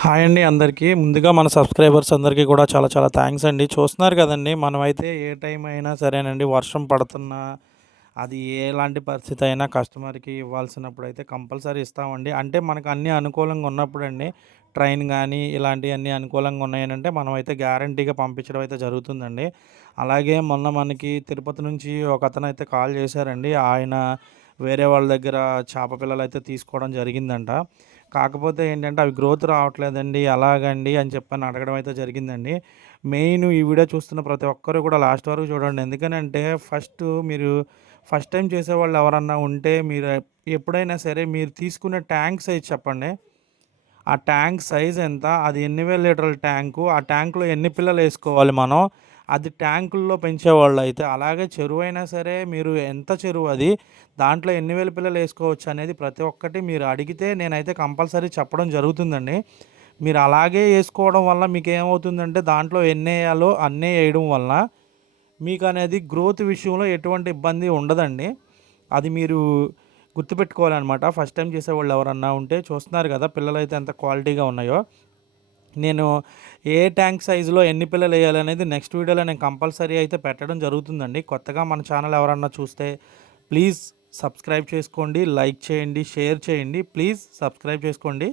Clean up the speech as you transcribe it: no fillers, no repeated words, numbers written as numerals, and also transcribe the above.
Hi అండి అందరికీ. ముందుగా మన సబ్స్క్రైబర్స్ అందరికీ కూడా చాలా చాలా థ్యాంక్స్ అండి. చూస్తున్నారు కదండీ! మనమైతే ఏ టైం అయినా సరేనండి, వర్షం పడుతున్నా, అది ఎలాంటి పరిస్థితి అయినా కస్టమర్‌కి ఇవ్వాల్సినప్పుడైతే కంపల్సరీ ఇస్తామండి. అంటే మనకు అన్నీ అనుకూలంగా ఉన్నప్పుడండి, ట్రైన్ గానీ, ఇలాంటియన్నీ అనుకూలంగా ఉన్నాయనంటే మనమైతే గ్యారంటీగా పంపించడం అయితే జరుగుతుందండి. అలాగే మొన్న మనకి తిరుపతి నుంచి ఒకతనైతే కాల్ చేశారండి. ఆయన వేరే వాళ్ళ దగ్గర చేప పిల్లలైతే తీసుకోవడం జరిగిందంట. కాకపోతే ఏంటంటే అవి గ్రోత్ రావట్లేదండి. ఎలాగండి అని చెప్పని అడగడం అయితే జరిగిందండి. మెయిన్ ఈ వీడియో చూస్తున్న ప్రతి ఒక్కరు కూడా లాస్ట్ వరకు చూడండి. ఎందుకనంటే ఫస్ట్ టైమ్ చేసేవాళ్ళు ఎవరన్నా ఉంటే మీరు ఎప్పుడైనా సరే మీరు తీసుకునే ట్యాంక్ సైజ్ చెప్పండి. ఆ ట్యాంక్ సైజ్ ఎంత? అది ఎన్ని వేల లీటర్ల ట్యాంకు? ఆ ట్యాంక్‌లో ఎన్ని పిల్లలేసుకోవాలి మనం? అది ట్యాంకుల్లో పెంచేవాళ్ళైతే, అలాగే చెరువైనా సరే మీరు ఎంత చెరువది? దాంట్లో ఎన్ని వేల పిల్లలేసుకోవచ్చనేది ప్రతి ఒక్కటి మీరు అడిగితే నేనైతే కంపల్సరీ చెప్పడం జరుగుతుందండి. మీరు అలాగే ఏసుకోవడం వల్ల మీకేమవుతుందంటే దాంట్లో ఎన్నేయాలో అన్నే ఏయడం వలన మీకనేది గ్రోత్ విషయంలో ఎటువంటి ఇబ్బంది ఉండదండి. అది మీరు గుర్తుపెట్టుకోవాలనమాట. ఫస్ట్ టైమ్ చేసేవాళ్ళు ఎవరన్నా ఉంటే చూస్తున్నారు గదా! పిల్లలైతే ఎంత క్వాలిటీగా ఉన్నాయో. నేను ఏ ట్యాంక్ సైజులో ఎన్ని పిల్లలేయాలనేది నెక్స్ట్ వీడియోలో నేను కంపల్సరీ అయితే పెట్టడం జరుగుతుందండి. కొత్తగా మన ఛానల్ ఎవరన్నా చూస్తే ప్లీజ్ సబ్స్క్రైబ్ చేసుకోండి, లైక్ చేయండి, షేర్ చేయండి. ప్లీజ్ సబ్స్క్రైబ్ చేసుకోండి.